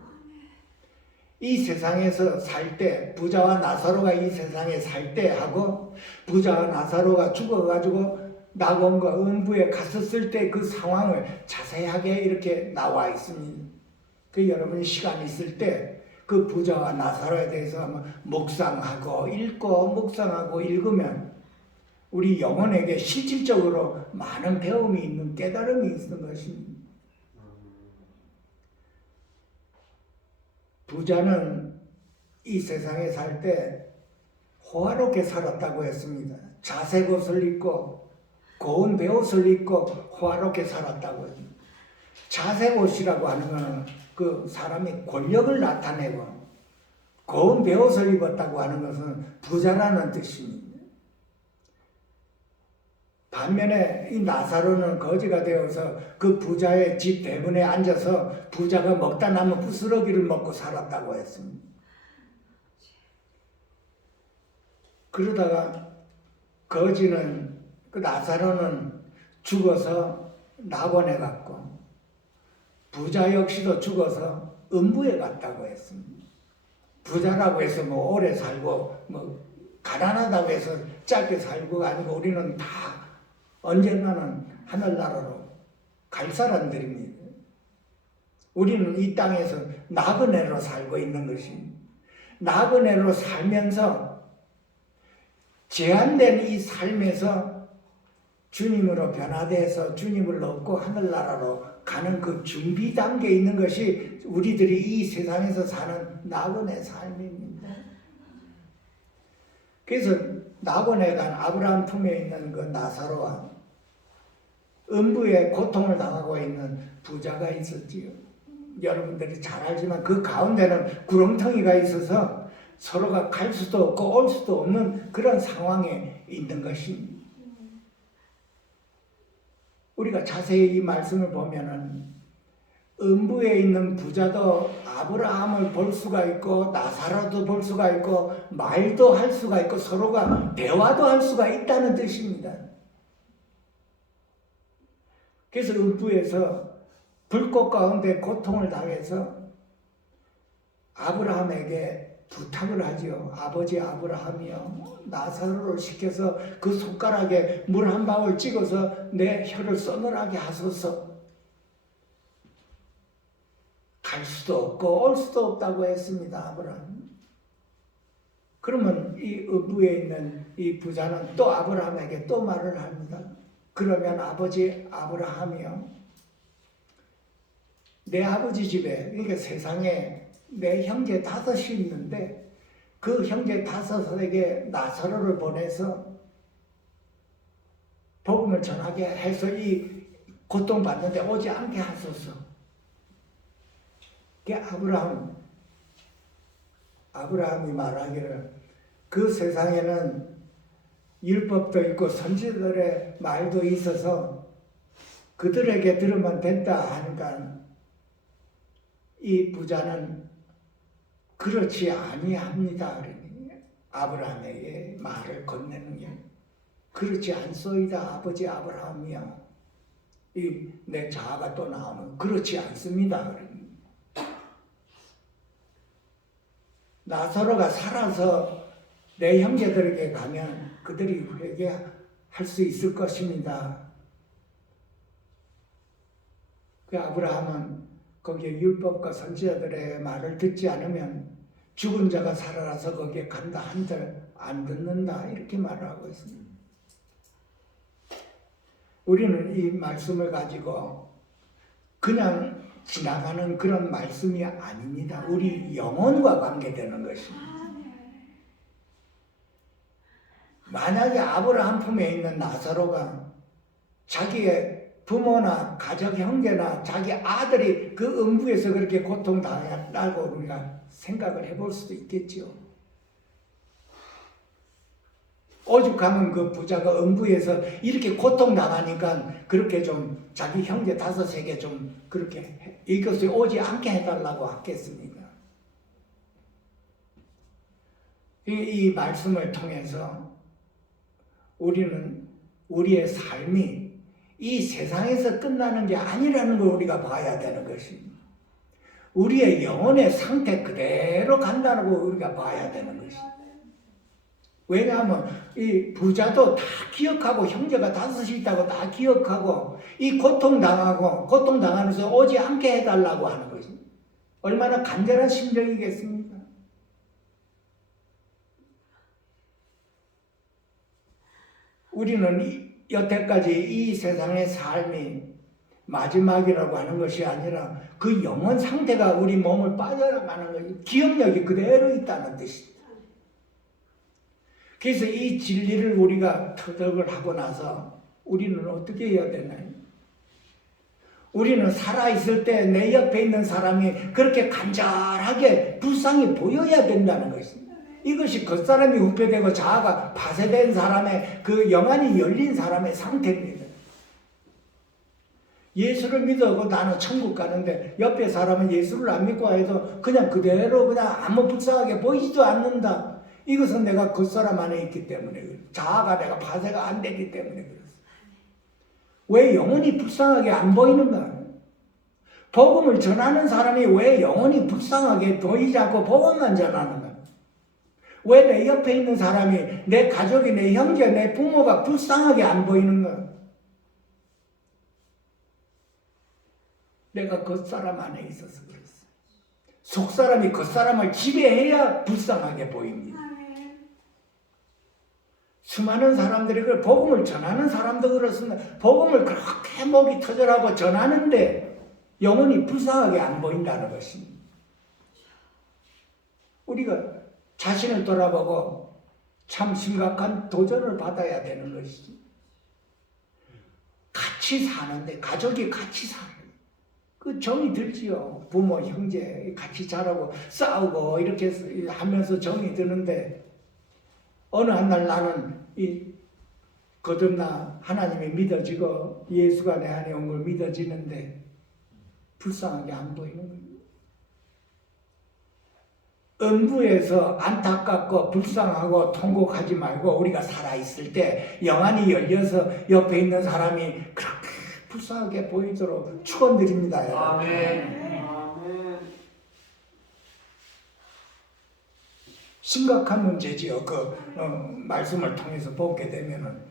이 세상에서 살 때 부자와 나사로가 이 세상에 살 때 하고 부자와 나사로가 죽어가지고 낙원과 음부에 갔었을 때 그 상황을 자세하게 이렇게 나와 있습니다. 그 여러분이 시간 있을 때 그 부자와 나사로에 대해서 묵상하고 읽고 묵상하고 읽으면 우리 영혼에게 실질적으로 많은 배움이 있는 깨달음이 있는 것입니다. 부자는 이 세상에 살 때 호화롭게 살았다고 했습니다. 자색 옷을 입고 고운 베옷을 입고 호화롭게 살았다고. 자색 옷이라고 하는 것은 그 사람이 권력을 나타내고, 고운 베옷을 입었다고 하는 것은 부자라는 뜻입니다. 반면에 이 나사로는 거지가 되어서 그 부자의 집 대문에 앉아서 부자가 먹다 남은 부스러기를 먹고 살았다고 했습니다. 그러다가 거지는, 그 나사로는 죽어서 낙원에 갔고, 부자 역시도 죽어서 음부에 갔다고 했습니다. 부자라고 해서 뭐 오래 살고 뭐 가난하다고 해서 짧게 살고가 아니고 우리는 다 언젠가는 하늘나라로 갈 사람들입니다. 우리는 이 땅에서 나그네로 살고 있는 것입니다. 나그네로 살면서 제한된 이 삶에서 주님으로 변화돼서 주님을 얻고 하늘나라로 가는 그 준비 단계에 있는 것이 우리들이 이 세상에서 사는 나그네 삶입니다. 그래서 낙원에 간 아브라함 품에 있는 그 나사로와 음부에 고통을 당하고 있는 부자가 있었지요. 여러분들이 잘 알지만 그 가운데는 구렁텅이가 있어서 서로가 갈 수도 없고 올 수도 없는 그런 상황에 있는 것입니다. 우리가 자세히 이 말씀을 보면은 음부에 있는 부자도 아브라함을 볼 수가 있고 나사로도 볼 수가 있고 말도 할 수가 있고 서로가 대화도 할 수가 있다는 뜻입니다. 그래서 음부에서 불꽃 가운데 고통을 당해서 아브라함에게 부탁을 하지요. 아버지 아브라함이요, 나사로를 시켜서 그 손가락에 물 한 방울 찍어서 내 혀를 서늘하게 하소서. 갈 수도 없고 올 수도 없다고 했습니다, 아브라함. 그러면 이 음부에 있는 이 부자는 또 아브라함에게 또 말을 합니다. 그러면 아버지 아브라함이요, 내 아버지 집에, 그러니까 세상에 내 형제 5이 있는데 그 형제 5에게 나사로를 보내서 복음을 전하게 해서 이 고통받는데 오지 않게 하소서. 그게 아브라함이 말하기를 그 세상에는 율법도 있고 선지자들의 말도 있어서 그들에게 들으면 된다 하니까 이 부자는 그렇지 아니합니다. 아브라함에게 말을 건네는 게 그렇지 않소이다 아버지 아브라함이야. 이 내 자아가 또 나오는 그렇지 않습니다. 나사로가 살아서 내 형제들에게 가면 그들이 회개할 수 있을 것입니다. 그 아브라함은 거기에 율법과 선지자들의 말을 듣지 않으면 죽은 자가 살아나서 거기에 간다 한들 안 듣는다 이렇게 말을 하고 있습니다. 우리는 이 말씀을 가지고 그냥 지나가는 그런 말씀이 아닙니다. 우리 영혼과 관계되는 것입니다. 만약에 아브라함 품에 있는 나사로가 자기의 부모나 가족 형제나 자기 아들이 그 음부에서 그렇게 고통당했다고 우리가 생각을 해볼 수도 있겠죠. 오죽하면 그 부자가 음부에서 이렇게 고통당하니까 그렇게 좀 자기 형제 5에게 좀 그렇게 이것을 오지 않게 해달라고 하겠습니까? 이 말씀을 통해서 우리는 우리의 삶이 이 세상에서 끝나는 게 아니라는 걸 우리가 봐야 되는 것입니다. 우리의 영혼의 상태 그대로 간다고 우리가 봐야 되는 것입니다. 왜냐하면 이 부자도 다 기억하고 형제가 5이 있다고 다 기억하고 이 고통당하면서 오지 않게 해달라고 하는 것입니다. 얼마나 간절한 심정이겠습니까? 우리는 여태까지 이 세상의 삶이 마지막이라고 하는 것이 아니라 그 영혼 상태가 우리 몸을 빠져나가는 것이 기억력이 그대로 있다는 뜻입니다. 그래서 이 진리를 우리가 터득을 하고 나서 우리는 어떻게 해야 되나요? 우리는 살아있을 때 내 옆에 있는 사람이 그렇게 간절하게 불쌍히 보여야 된다는 것입니다. 이것이 겉사람이 후패되고 자아가 파쇄된 사람의 그 영안이 열린 사람의 상태입니다. 예수를 믿어고 나는 천국 가는데 옆에 사람은 예수를 안 믿고 해도 그냥 그대로 그냥 아무 불쌍하게 보이지도 않는다. 이것은 내가 겉사람 안에 있기 때문에 그래요. 자아가 내가 파쇄가 안 되기 때문에 그렇습니다. 왜 영혼이 불쌍하게 안 보이는가? 복음을 전하는 사람이 왜 영혼이 불쌍하게 보이지 않고 복음만 전하는가? 왜 내 옆에 있는 사람이 내 가족이 내 형제 내 부모가 불쌍하게 안 보이는가? 내가 겉사람 안에 있어서 그랬어. 속사람이 겉사람을 지배해야 불쌍하게 보입니다. 수많은 사람들이 그 복음을 전하는 사람도 그렇습니다. 복음을 그렇게 목이 터져라고 전하는데 영혼이 불쌍하게 안 보인다는 것입니다. 우리가 자신을 돌아보고 참 심각한 도전을 받아야 되는 것이죠. 같이 사는데 가족이 같이 사는 그 정이 들지요. 부모, 형제 같이 자라고 싸우고 이렇게 하면서 정이 드는데 어느 한 날 나는 거듭나 하나님이 믿어지고 예수가 내 안에 온 걸 믿어지는데 불쌍하게 안 보이는 거예요. 음부에서 안타깝고 불쌍하고 통곡하지 말고 우리가 살아있을 때 영안이 열려서 옆에 있는 사람이 그렇게 불쌍하게 보이도록 축원드립니다. 아멘. 심각한 문제지요. 말씀을 통해서 보게 되면은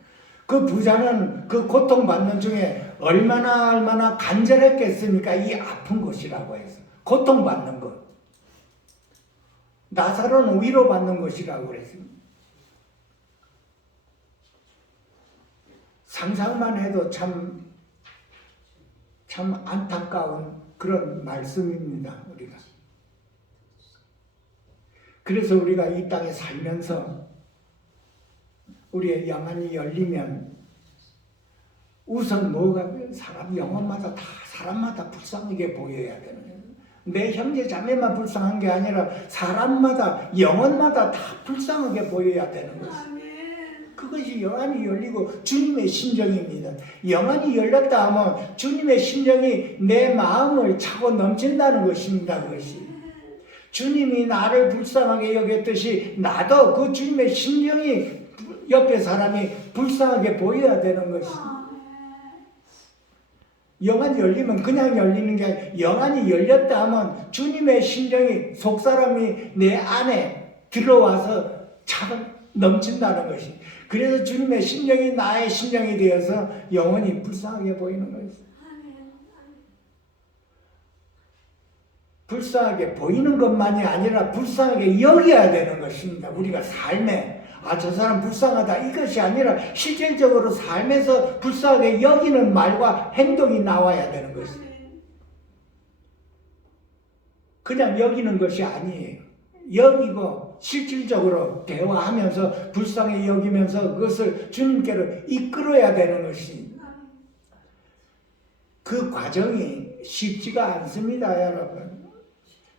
그 부자는 그 고통받는 중에 얼마나 간절했겠습니까? 이 아픈 것이라고 해서 고통받는 것. 나사로는 위로받는 것이라고 그랬습니다. 상상만 해도 참 안타까운 그런 말씀입니다. 우리가. 그래서 우리가 이 땅에 살면서 우리의 영안이 열리면 우선 뭐가 사람 영혼마다 다 사람마다 불쌍하게 보여야 되는 거예요. 내 형제 자매만 불쌍한 게 아니라 사람마다 영혼마다 다 불쌍하게 보여야 되는 것입니다. 그것이 영안이 열리고 주님의 심정입니다. 영안이 열렸다 하면 주님의 심정이 내 마음을 차고 넘친다는 것입니다. 그것이. 주님이 나를 불쌍하게 여겼듯이 나도 그 주님의 심정이 옆에 사람이 불쌍하게 보여야 되는 것입니다. 영안이 열리면 그냥 열리는 게 아니라 영안이 열렸다 하면 주님의 심정이 속사람이 내 안에 들어와서 차고 넘친다는 것이. 그래서 주님의 심정이 나의 심정이 되어서 영혼이 불쌍하게 보이는 것입니다. 불쌍하게 보이는 것만이 아니라 불쌍하게 여겨야 되는 것입니다. 우리가 삶에 저 사람 불쌍하다 이것이 아니라 실질적으로 삶에서 불쌍하게 여기는 말과 행동이 나와야 되는 것입니다. 그냥 여기는 것이 아니에요. 여기고 실질적으로 대화하면서 불쌍히 여기면서 그것을 주님께로 이끌어야 되는 것입니다. 그 과정이 쉽지가 않습니다, 여러분.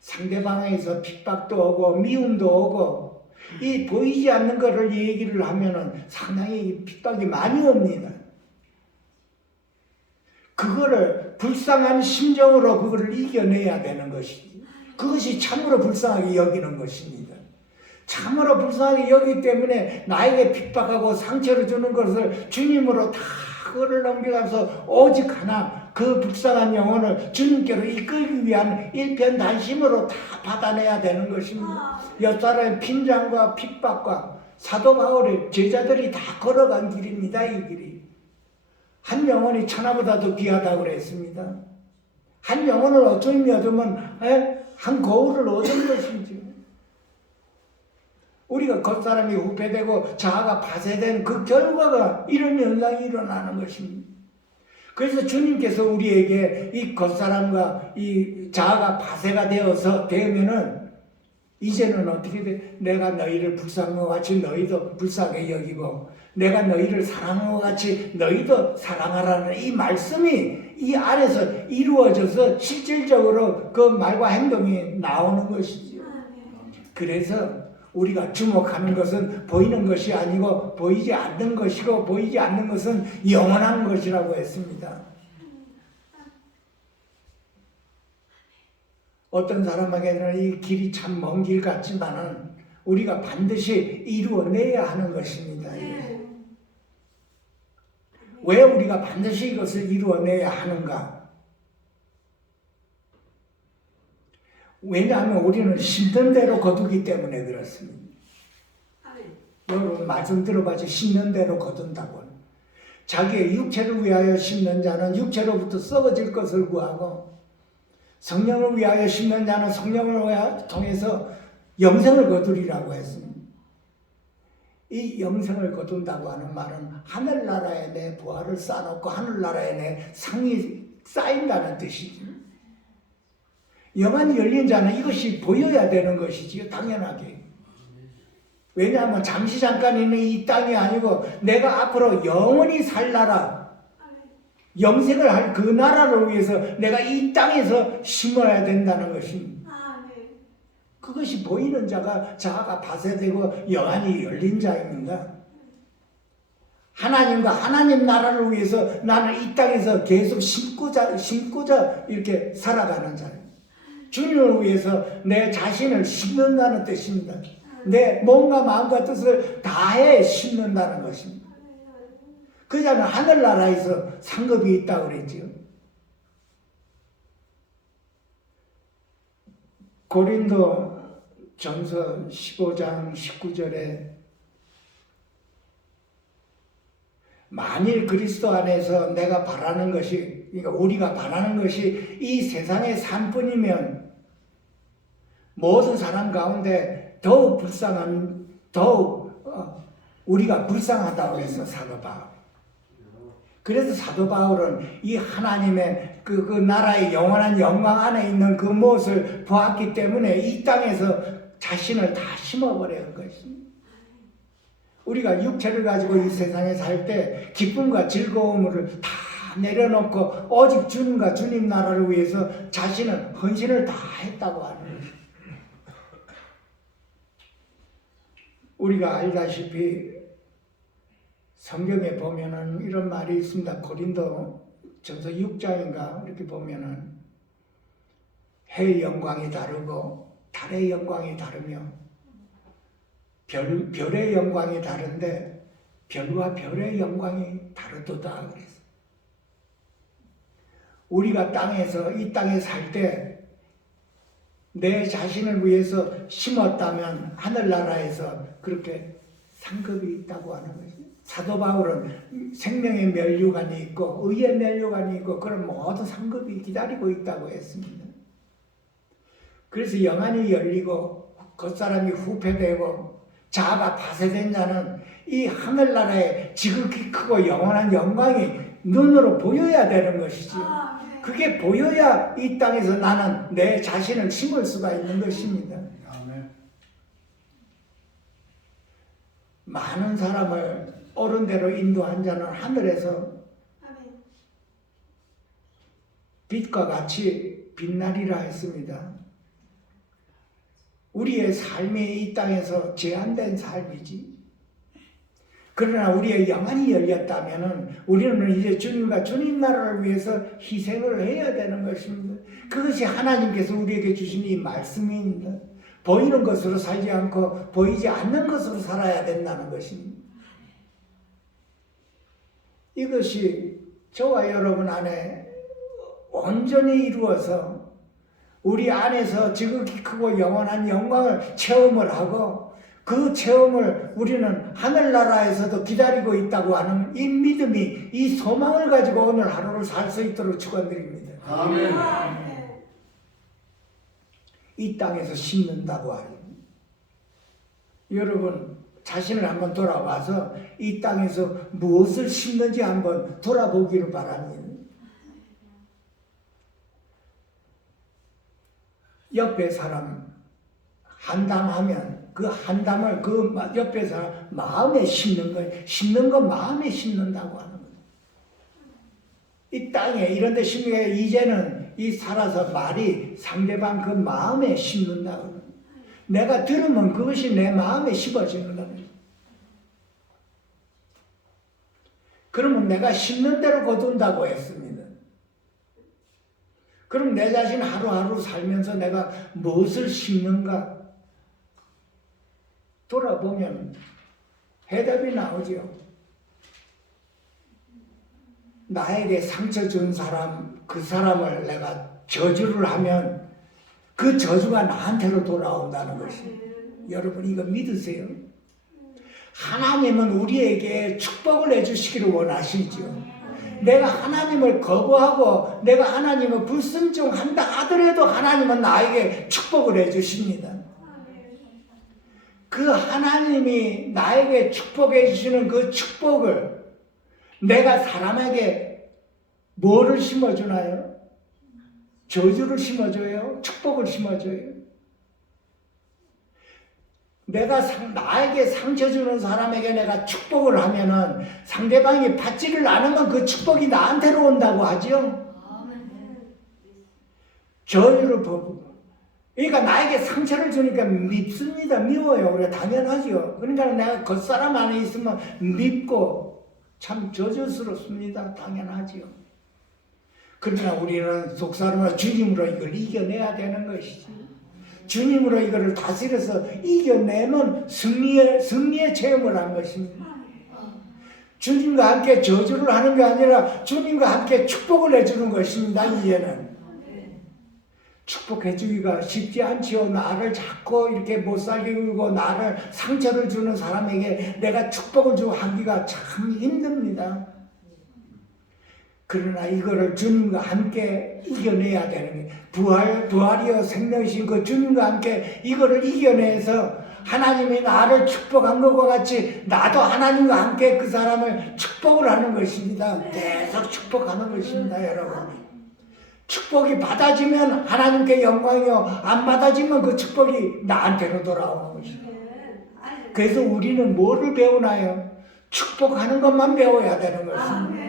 상대방에서 핍박도 오고 미움도 오고 이 보이지 않는 것을 얘기를 하면은 상당히 핍박이 많이 옵니다. 그거를 불쌍한 심정으로 그거를 이겨내야 되는 것이지. 그것이 참으로 불쌍하게 여기는 것입니다. 참으로 불쌍하게 여기기 때문에 나에게 핍박하고 상처를 주는 것을 주님으로 다 그거를 넘겨가서 오직 하나 그 불쌍한 영혼을 주님께로 이끌기 위한 일편단심으로 다 받아내야 되는 것입니다. 옆사람의 빈장과 핍박과 사도 바울의 제자들이 다 걸어간 길입니다. 이 길이. 한 영혼이 천하보다도 귀하다고 그랬습니다. 한 영혼을 어쩌면 얻으면 한 거울을 얻은 것이지. 우리가 겉사람이 후패되고 자아가 파쇄된 그 결과가 이런 현상이 일어나는 것입니다. 그래서 주님께서 우리에게 이 겉사람과 이 자아가 파쇄가 되면은 이제는 어떻게 돼? 내가 너희를 불쌍한 것 같이 너희도 불쌍하게 여기고 내가 너희를 사랑한 것 같이 너희도 사랑하라는 이 말씀이 이 안에서 이루어져서 실질적으로 그 말과 행동이 나오는 것이죠. 그래서 우리가 주목하는 것은 보이는 것이 아니고 보이지 않는 것이고 보이지 않는 것은 영원한 것이라고 했습니다. 어떤 사람에게는 이 길이 참 먼 길 같지만은 우리가 반드시 이루어내야 하는 것입니다. 왜 우리가 반드시 이것을 이루어내야 하는가? 왜냐하면 우리는 심는 대로 거두기 때문에 그렇습니다. 여러분 말씀 들어봐서 심는 대로 거둔다고. 자기의 육체를 위하여 심는 자는 육체로부터 썩어질 것을 구하고 성령을 위하여 심는 자는 성령을 통해서 영생을 거두리라고 했습니다. 이 영생을 거둔다고 하는 말은 하늘나라에 내 부활을 쌓아놓고 하늘나라에 내 상이 쌓인다는 뜻이죠. 영안이 열린 자는 이것이 보여야 되는 것이지요. 당연하게. 왜냐하면 잠시 잠깐 있는 이 땅이 아니고 내가 앞으로 영원히 살 나라, 영생을 할 그 나라를 위해서 내가 이 땅에서 심어야 된다는 것입니다. 그것이 보이는 자가 바세되고 영안이 열린 자입니다. 하나님과 하나님 나라를 위해서 나는 이 땅에서 계속 심고자 이렇게 살아가는 자입니다. 주님을 위해서 내 자신을 심는다는 뜻입니다. 내 몸과 마음과 뜻을 다해 심는다는 것입니다. 그 자는 하늘나라에서 상급이 있다고 그랬지요. 고린도 전서 15장 19절에 만일 그리스도 안에서 내가 바라는 것이, 그러니까 우리가 바라는 것이 이 세상의 삶뿐이면 모든 사람 가운데 더욱 불쌍한, 더욱 우리가 불쌍하다고 해서 사도 바울. 그래서 사도 바울은 이 하나님의 그 나라의 영원한 영광 안에 있는 그 무엇을 보았기 때문에 이 땅에서 자신을 다 심어버린 것입니다. 우리가 육체를 가지고 이 세상에 살 때 기쁨과 즐거움을 다 내려놓고 오직 주님과 주님 나라를 위해서 자신은 헌신을 다 했다고 하는 것입니다. 우리가 알다시피 성경에 보면은 이런 말이 있습니다. 고린도 전서 6장인가 이렇게 보면은 해의 영광이 다르고 달의 영광이 다르며 별의 영광이 다른데 별과 별의 영광이 다르도다 그랬어요. 우리가 땅에서 이 땅에 살 때 내 자신을 위해서 심었다면 하늘나라에서 그렇게 상급이 있다고 하는 거죠. 사도 바울은 생명의 면류관이 있고 의의 면류관이 있고 그런 모든 상급이 기다리고 있다고 했습니다. 그래서 영안이 열리고 겉사람이 후패되고 자아가 파쇄된 자는 이 하늘나라의 지극히 크고 영원한 영광이 눈으로 보여야 되는 것이죠. 그게 보여야 이 땅에서 나는 내 자신을 심을 수가 있는 것입니다. 많은 사람을 옳은 대로 인도한 자는 하늘에서 빛과 같이 빛나리라 했습니다. 우리의 삶이 이 땅에서 제한된 삶이지. 그러나 우리의 영안이 열렸다면 우리는 이제 주님과 주님 나라를 위해서 희생을 해야 되는 것입니다. 그것이 하나님께서 우리에게 주신 이 말씀입니다. 보이는 것으로 살지 않고 보이지 않는 것으로 살아야 된다는 것입니다. 이것이 저와 여러분 안에 온전히 이루어서 우리 안에서 지극히 크고 영원한 영광을 체험을 하고 그 체험을 우리는 하늘나라에서도 기다리고 있다고 하는 이 믿음이, 이 소망을 가지고 오늘 하루를 살 수 있도록 축원드립니다. 아멘. 이 땅에서 심는다고 하는 여러분 자신을 한번 돌아와서 이 땅에서 무엇을 심는지 한번 돌아보기를 바랍니다. 옆에 사람 한담하면 그 한담을 그 옆에서 마음에 심는 거예요. 심는 건 마음에 심는다고 하는 거예요. 이 땅에 이런 데 심는 게 이제는 이 살아서 말이 상대방 그 마음에 심는다고. 내가 들으면 그것이 내 마음에 심어지는 거예요. 그러면 내가 심는 대로 거둔다고 했습니다. 그럼 내 자신 하루하루 살면서 내가 무엇을 심는가 돌아보면 해답이 나오죠. 나에게 상처 준 사람, 그 사람을 내가 저주를 하면 그 저주가 나한테로 돌아온다는 것이. 여러분 이거 믿으세요? 하나님은 우리에게 축복을 해주시기를 원하시죠. 내가 하나님을 거부하고 내가 하나님을 불순종한다 하더라도 하나님은 나에게 축복을 해주십니다. 그 하나님이 나에게 축복해 주시는 그 축복을 내가 사람에게 뭐를 심어주나요? 저주를 심어줘요? 축복을 심어줘요? 내가 나에게 상처 주는 사람에게 내가 축복을 하면은 상대방이 받지를 않으면 그 축복이 나한테로 온다고 하죠. 저주를 보고. 그러니까 나에게 상처를 주니까 밉습니다. 미워요. 우리가 당연하죠. 그러니까 내가 겉사람 안에 있으면 밉고 참 저주스럽습니다. 당연하죠. 그러나 우리는 속사람으로 주님으로 이걸 이겨내야 되는 것이지. 주님으로 이거를 다스려서 이겨내면 승리의 체험을 한 것입니다. 주님과 함께 저주를 하는 게 아니라 주님과 함께 축복을 해주는 것입니다. 이제는 축복해주기가 쉽지 않지요. 나를 자꾸 이렇게 못살게 굴고 나를 상처를 주는 사람에게 내가 축복을 주고 하기가 참 힘듭니다. 그러나 이거를 주님과 함께 이겨내야 되는 게 부활이여 생명이신 그 주님과 함께 이거를 이겨내서 하나님이 나를 축복한 것과 같이 나도 하나님과 함께 그 사람을 축복을 하는 것입니다. 계속 축복하는 것입니다. 여러분 축복이 받아지면 하나님께 영광이요 안 받아지면 그 축복이 나한테로 돌아오는 것입니다. 그래서 우리는 뭐를 배우나요? 축복하는 것만 배워야 되는 것입니다.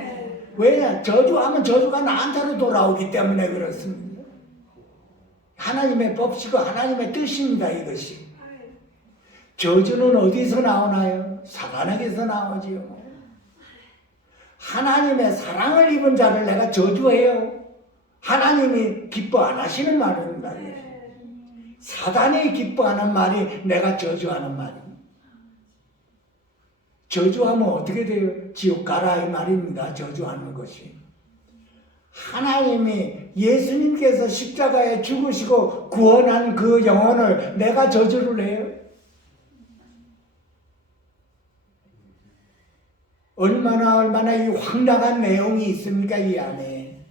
왜냐? 저주하면 저주가 나한테로 돌아오기 때문에 그렇습니다. 하나님의 법칙과 하나님의 뜻입니다. 이것이. 저주는 어디서 나오나요? 사단에게서 나오지요. 하나님의 사랑을 입은 자를 내가 저주해요. 하나님이 기뻐 안 하시는 말입니다. 사단이 기뻐하는 말이 내가 저주하는 말입니다. 저주하면 어떻게 돼요? 지옥 가라 이 말입니다. 저주하는 것이. 하나님이 예수님께서 십자가에 죽으시고 구원한 그 영혼을 내가 저주를 해요? 얼마나 이 황당한 내용이 있습니까? 이 안에.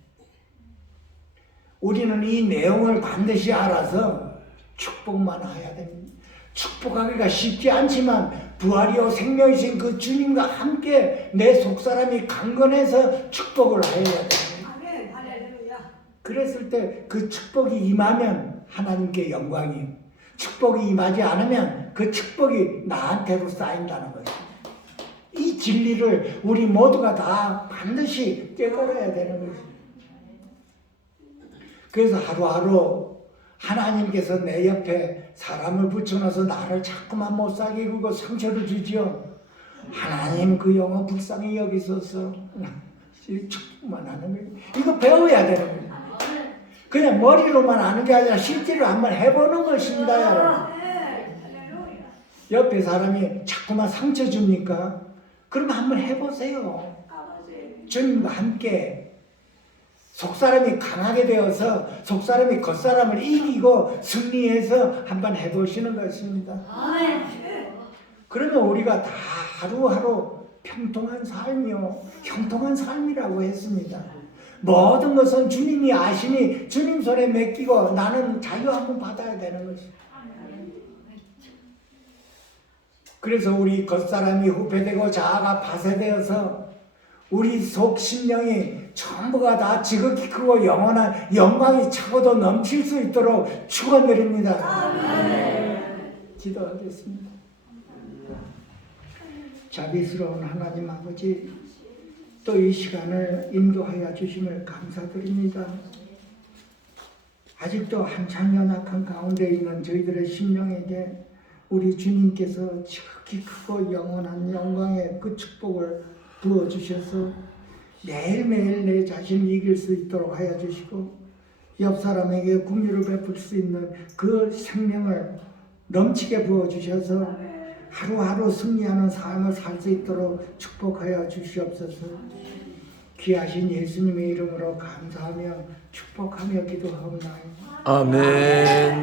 우리는 이 내용을 반드시 알아서 축복만 해야 됩니다. 축복하기가 쉽지 않지만 부활이요 생명이신 그 주님과 함께 내 속사람이 강건해서 축복을 해야 됩니다. 그랬을 때 그 축복이 임하면 하나님께 영광이요. 축복이 임하지 않으면 그 축복이 나한테로 쌓인다는 것입니다. 이 진리를 우리 모두가 다 반드시 깨달아야 되는 것입니다. 그래서 하루하루 하나님께서 내 옆에 사람을 붙여놔서 나를 자꾸만 못살게 굴고 상처를 주지요. 하나님 그 영혼 불쌍히 여기소서. 축복만 하는 거예요. 이거 배워야 되는 거예요. 그냥 머리로만 아는 게 아니라 실제로 한번 해보는 것입니다. 여러분. 옆에 사람이 자꾸만 상처 줍니까? 그러면 한번 해보세요. 주님과 함께 속사람이 강하게 되어서 속사람이 겉사람을 이기고 승리해서 한번 해보시는 것입니다. 그러면 우리가 다 하루하루 평통한 삶이요 형통한 삶이라고 했습니다. 모든 것은 주님이 아시니 주님 손에 맡기고 나는 자유 한번 받아야 되는 것입니다. 그래서 우리 겉사람이 후패되고 자아가 파쇄되어서 우리 속 심령이 전부가 다 지극히 크고 영원한 영광이 차고도 넘칠 수 있도록 축원드립니다. 기도하겠습니다. 자비스러운 하나님 아버지, 또 이 시간을 인도하여 주심을 감사드립니다. 아직도 한참 연약한 가운데 있는 저희들의 심령에게 우리 주님께서 지극히 크고 영원한 영광의 그 축복을 부어주셔서 매일매일 내 자신을 이길 수 있도록 하여 주시고 옆 사람에게 긍휼을 베풀 수 있는 그 생명을 넘치게 부어주셔서 하루하루 승리하는 삶을 살 수 있도록 축복하여 주시옵소서. 귀하신 예수님의 이름으로 감사하며 축복하며 기도하옵나이다. 아멘.